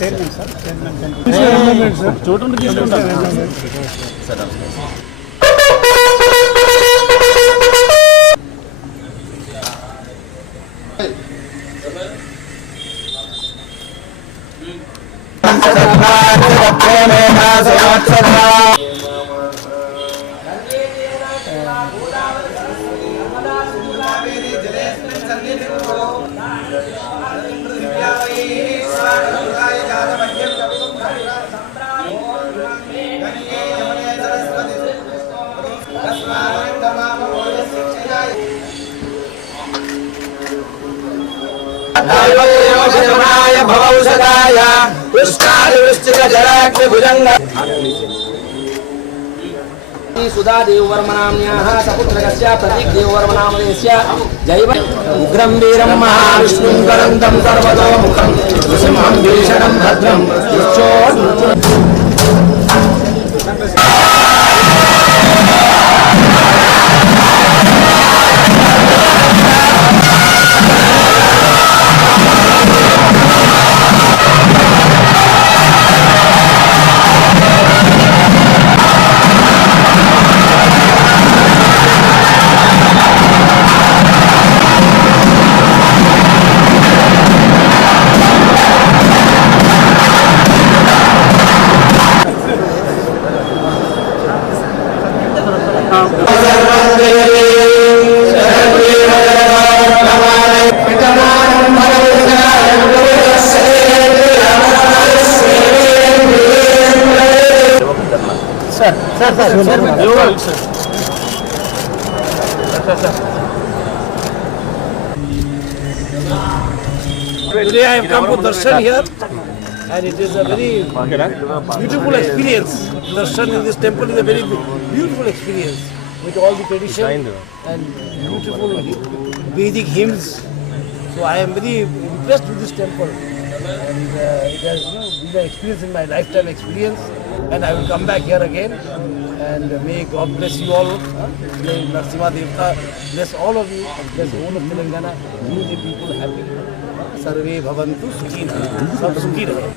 Chairman sir, chairman sir చూడండి తీసుకుంటాను sir. भवौषधाय पुष्टादिवृश्चिकजलाग्निभुजङ्ग सुधा देववर्मनाम्न्याः सपुत्रकस्य प्रतीक देववर्मनामधेयस्य जैव उग्रं वीरं महाविष्णुं करन्तं सर्वतोमुखं नृसिंहं भीषणं भद्रं Today I have come to Darshan here, and it is a very beautiful experience. Darshan in this temple is a very beautiful experience with all the tradition and beautiful Vedic hymns. So I am very impressed with this temple, and it has been an experience in my lifetime experience, and I will come back here again. And may God bless you all. May Narasimha Devta bless all of you and bless all of Telangana. You the people happy. Sarve bhavantu sukhina. Sab sukhi rahe.